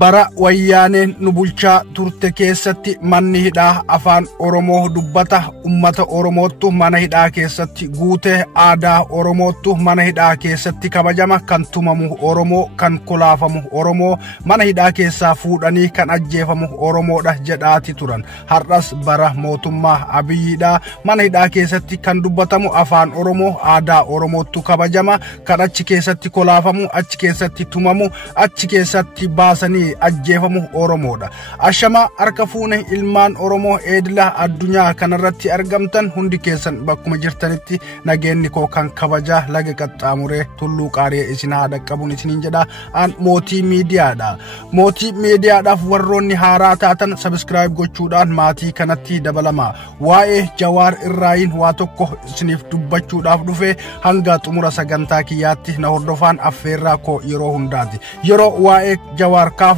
bara wayyaaneen nu bulchaa turte keessatti manni hidhaa afaan Oromoo dubbata ummata Oromoottu mana hidhaa keessatti guute aadaa Oromoottu mana hidhaa keessatti kabajama kan tumamu Oromoo kan kolaafamu Oromoo mana hidhaa keessaa fuudhanii kan ajjeefamu Oromoodha jedhaati turan har'as bara mootummaa Abiyyiidha mana hidhaa keessatti kan dubbatamu afaan Oromoo aadaa Oromoottu kabajama kan achi keessatti kolaafamu achi keessatti tumamu achi keessatti baasanii ajjeefamu Oromoodha. Ashama harka fuune ilmaan Oromoo eedila addunyaa kanarratti argamtan hundi keessan bakkuma jirtanitti nageenni koo kan kabaja laga qaxxaamuree tulluu qaaree isin haadha qabuun isiniin jedha an mootii miidiyaadha. Mootii miidiyaadhaaf warroonni haaraa taatan subscribe gochuudhaan maatii kanatti dabalama. Waa'ee Jawaar irraayin waa tokko isiniif dubbachuudhaaf dhufe hanga xumura sagantaa kiyyaatti na hordofaan affeerraa koo yeroo hundaati. Yeroo waa'ee Jawaar kaafnu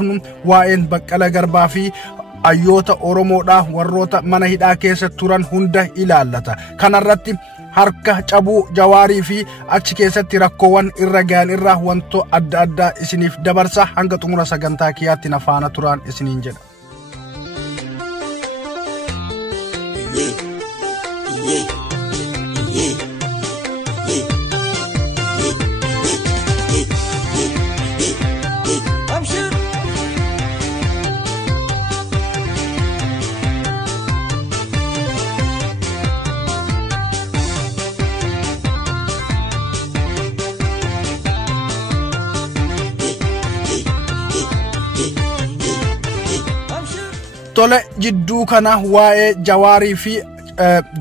waa'een baqala garbaa fi ayyoota Oromoodha warroota mana hidhaa keessa turan hunda ilaallata. Kanarratti harka cabuu Jawaarii fi achi keessatti rakkoowwan irra gahan irraa wanto adda addaa isiniif dabarsa hanga xumura sagantaa kiyyaatti na faana turaan isiniin jedha. Tole jidduu kana waa'ee Jawaarii fi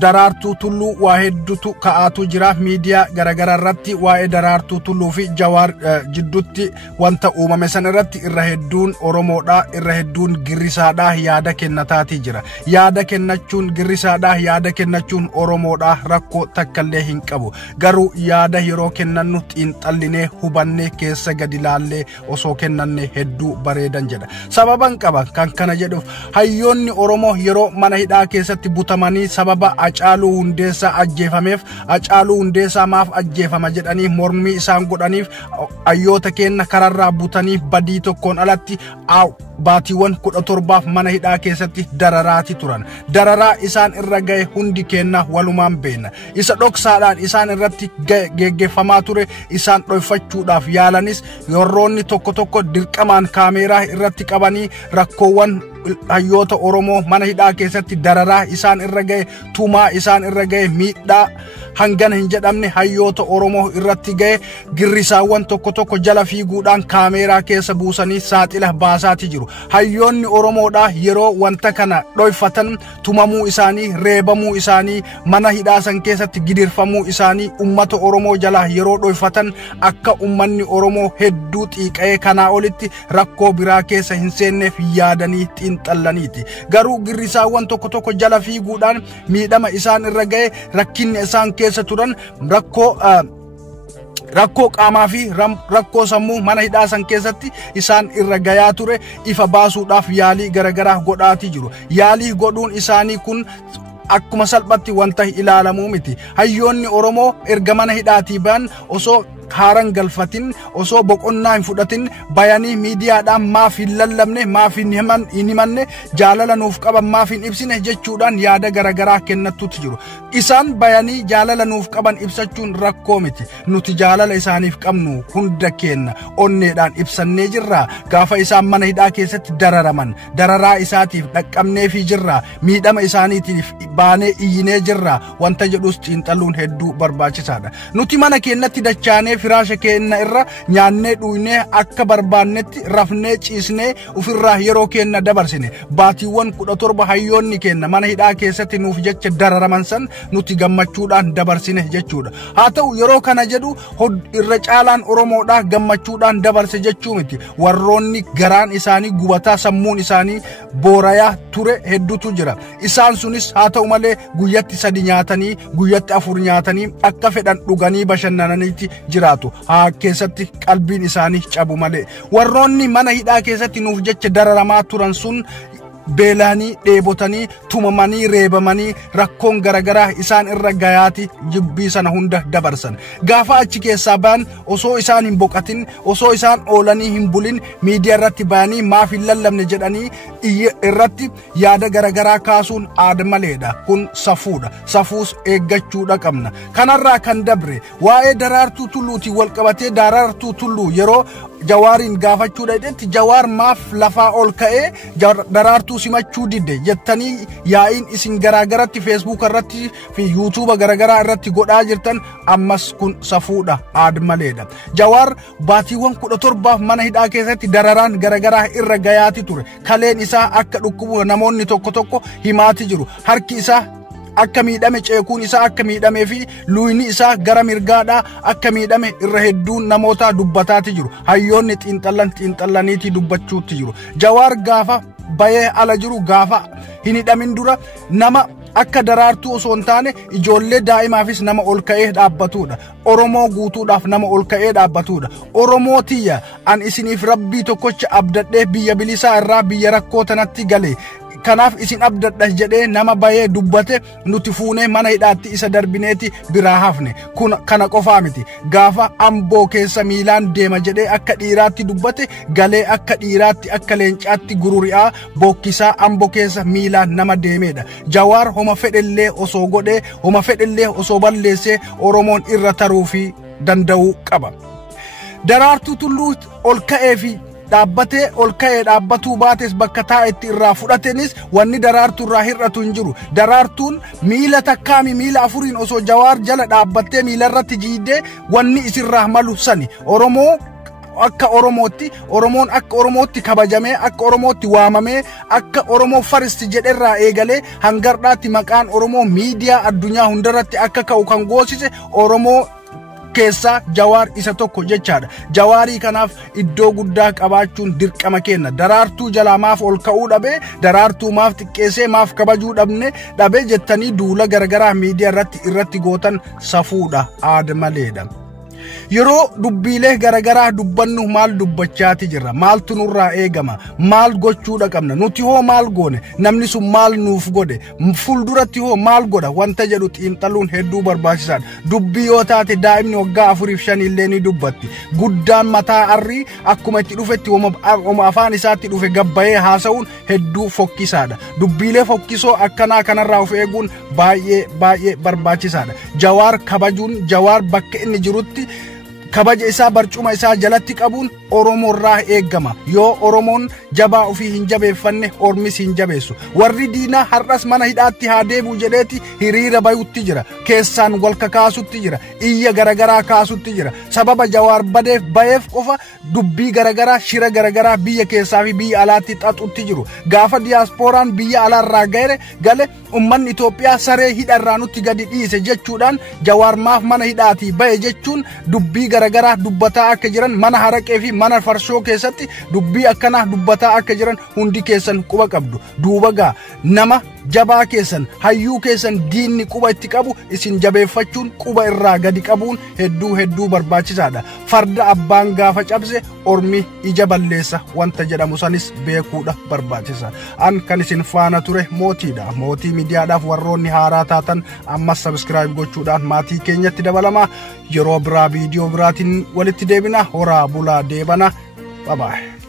daraartuu tulluu waa hedduutu ka'aatu jira miidiyaa garagara irratti waa'ee daraartuu tulluu fi Jawaar jidduutti wanta uumame san irratti irra hedduun Oromoodha irra hedduun girrisaadha yaada kennataati jira yaada kennachuun girrisaadha yaada kennachuun Oromoodha rakkoo takkallee hin qabu garuu yaada yeroo kennannu xiinxallinee hubannee keessa gadi laallee osoo kennanne hedduu bareedan jedha sababan qaba kan kana jedhuuf hayyoonni Oromoo yeroo mana hidhaa keessatti butamanii sababa Acaaluu Hundeessaa ajjeefameef Acaaluu Hundeessaa maaf ajjeefama jedhanii mormii isaan godhaniif ayyoota kenna kararraa butanii badii tokkoon alatti baatiiwwan 17 mana hidhaa keessatti dararaati turan dararaa isaan irra gahe hundi kenna walumaan beena isa dhoksaadhaan isaan irratti geggeeffamaa ture isaan dhoyfachuudhaaf yaalanis yorroonni tokko dirqamaan kaameeraa irratti qabanii rakkoowwan hayyoota Oromoo mana hidhaa keessatti dararaa isaan irra gahe tumaa isaan irra gahe miidhaa hangana hin jedhamne hayyoota Oromoo irratti gahe girrisaawwan tokko jala fiiguudhaan kaameeraa keessa buusanii saaxila baasaati jiru hayyoonni Oromoodha yeroo wanta kana dhoyfatan tumamuu isaanii reebamuu isaanii mana hidhaa san keessatti gidirfamuu isaanii ummata Oromoo jala yeroo dhoyfatan akka ummanni Oromoo hedduu xiiqee kanaa olitti rakkoo biraa keessa hin seenneef yaadanii xiinxallaniiti garuu girrisaawwan tokko jala fiiguudhaan miidhama isaan irra gahe rakkinni isaan keessa turan rakkoo qaamaa fi rakkoo sammuu mana hidhaa san keessatti isaan irra gayaa ture ifa baasuudhaaf yaalii garagaraa godhaati jiru yaalii godhuun isaanii kun akkuma salphatti wanta ilaalamuu miti hayyoonni Oromoo erga mana hidhaatii ba'an osoo haaran galfatin osoo boqonnaa hin fudhatin bayanii miidiyaadhaan maaf hin lallabne maaf hin himanne jaalala nuuf qaban maaf hin ibsine jechuudhaan yaada garagaraa kennatutti jiru isaan bayanii jaalala nuuf qaban ibsachuun rakkoo miti nuti jaalala isaaniif qabnu hunda kenna onneedhaan ibsannee jirra gaafa isaan mana hidhaa keessatti dararaman dararaa isaatiif dhaqqabneefii jirra miidhama isaaniitiif baanee iyyinee jirra wanta jedhus xiinxalluun hedduu barbaachisaadha nuti mana keenyatti dachaanee firaasha keenya irra nyaannee dhuunee akka barbaannetti rafnee ciisnee ofirraa yeroo keenya dabarsine baatiiwwan 17 hayyoonni keenya mana hidhaa keessatti nuuf jecha dararaman san nuti gammachuudhaan dabarsine jechuudha haa ta'u yeroo kana jedhu irra caalaan Oromoodha gammachuudhaan dabarse jechuu miti warroonni garaan isaanii gubataa sammuun isaanii boorayaa ture hedduutu jira isaan sunis haa ta'u malee guyyatti 3 nyaatanii guyyatti 4 nyaatanii akka fedhan dhuganii bashannananiiti jiraatu haa keessatti qalbiin isaanii cabu malee warroonni mana hidhaa keessatti nuuf jecha dararamaa turan sun beelanii dheebotanii tumamanii reebamanii rakkoon garagaraa isaan irra gayaati jibbii sana hunda dabarsan. Gaafa achi keessaa ba'an osoo isaan hin boqatin osoo isaan oolanii hin bulin miidiyaa irratti ba'anii maaf hin lallabne jedhanii irratti yaada garagaraa kaasuun aada maleedha. Kun safuudha. Safuus eeggachuudha qabna. Kanarraa kan dabre waa'ee Daraartuu Tulluutii wal qabatee Daraartuu Tulluu yeroo Jawaariin gaafachuudha jedhetti Jawaar maaf lafaa ol ka'ee Daraartuu simachuu didde jettanii yaa'iin isin garagaratti Facebook irratti fi YouTube garagaraa irratti godhaa jirtan ammas kun safuudha aada maleedha. Jawaar baatiiwwan 17 mana hidhaa keessatti dararaan garagaraa irra gayaati ture. Kaleen isaa akka dhukkubu namoonni tokko himaati jiru. Harki isaa akka miidhame ceekuun isaa akka miidhamee fi luuyni isaa gara mirgaadhaa akka miidhame irra hedduun namoota dubbataati jiru. Hayyoonni xiinxallaniiti dubbachuutti jiru. Jawaar gaafa bayee ala jiru gaafa hin hidhamin dura nama akka Daraartuu osoo hin taane ijoollee daa'imaafis nama ol ka'ee dhaabbatudha. Oromoo guutuudhaaf nama ol ka'ee dhaabbatudha. Oromoo tiyya an isiniif rabbii tokkocha abdadhee biyya bilisaa irraa biyya rakkoo tanatti gale. Kanaaf isin abdadha jedhee nama bayee dubbate nuti fuunee mana hidhaatti isa darbineeti biraa hafne. Kun kana qofaa miti. Gaafa Amboo keessa miilaan deema jedhee akka dhiiraatti dubbate galee akka dhiiraatti akka leencaatti gururi'aa bokkisaa Amboo keessa miilaan nama deemedha. Jawaar homa fedhellee osoo godhee homa fedhellee osoo balleessee Oromoon irra taruu fi danda'uu qaba. Daraartuu Tulluu ol ka'ee fi dhaabbatee ol ka'ee dhaabbatuu baates bakka taa'etti irraa fudhatenis wanni Daraartuu irraa hir'atu hin jiru. Daraartuun miila takkaami miila afuriin osoo Jawaar jala dhaabbattee miila irratti jiidee wanni isirraa malu sani. Oromoo akka Oromootti Oromoon akka Oromootti kabajamee akka Oromootti waamamee akka Oromoo faristi jedherraa eegalee hangardhaatti maqaan Oromoo miidiyaa addunyaa hundarratti akka ka'u kan goosise Oromoo keessa Jawaar isa tokko jechaadha. Jawaarii kanaaf iddoo guddaa qabaachuun dirqama kenna. Daraartuu jalaa maaf ol ka'uu dhabe, Daraartuu maaf xiqqeessee maaf kabajuu dhabe jettanii duula garagaraa miidiyaa irratti gootan safuudha aada maleedha. Yeroo dubbiilee garagaraa dubbannu maal dubbachaati jirra? Maaltu nurraa eegama? Maal gochuudha qabna? Nuti hoo maal goone? Namni sun maal nuuf godhe? Fuulduratti hoo maal godha? Wanta jedhu xiinxaluun hedduu barbaachisaadha. Dubbii yoo taate daa'imni waggaa 4-5 illee ni dubbatti. Guddaan mataa arrii akkuma itti dhufetti oma afaan isaatti dhufe gabbayee haasa'uun hedduu fokkisaadha. Dubbiilee fokkisoo akkanaa kanarraa of eeguun baay'ee barbaachisaadha. Jawaar kabajuun Jawaar bakka inni jirutti kabaja isaa barcuma isaa jalatti qabuun Oromoo irraa eegama. Yoo Oromoon jabaa ofii hin jabeeffanne Ormis hin jabeessu. Warri diinaa har'as mana hidhaatti haa deebi'u jedheeti hiriira bayutti jira. Keessaan wal kakaasutti jira. Iyya garagaraa kaasutti jira. Sababa Jawaar bayeef qofa dubbii garagaraa shira garagaraa biyya keessaa fi biyya alaatti xaxutti jiru. Gaafa diyaaspooraan biyya alaarraa gale ummanni Itoophiyaa saree hidharraa nutti gadi dhiise jechuudhaan Jawaar maaf mana hidhaatii baye jechuun dubbii garagaraa dubbataa akka jiran mana haraqee fi mana farshoo keessatti dubbii akkanaa dubbataa akka jiran hundi keessan quba qabdu. Duuba gaa nama jabaa keessan hayyuu keessan diinni quba itti qabu isin jabeeffachuun quba irraa gadi qabuun hedduu barbaachisaadha. Farda abbaan gaafa cabse Ormi ija balleessa wanta jedhamu sanis beekuudha barbaachisa. An kan isin faana ture mootiidha. Mootii miidiyaadhaaf warroonni haaraa taatan ammas subscribe gochuudhaan maatii keenyatti dabalama. Yeroo biraa viidiyoo biraatiin walitti deebina. Horaa bulaa deebana. Bye bye.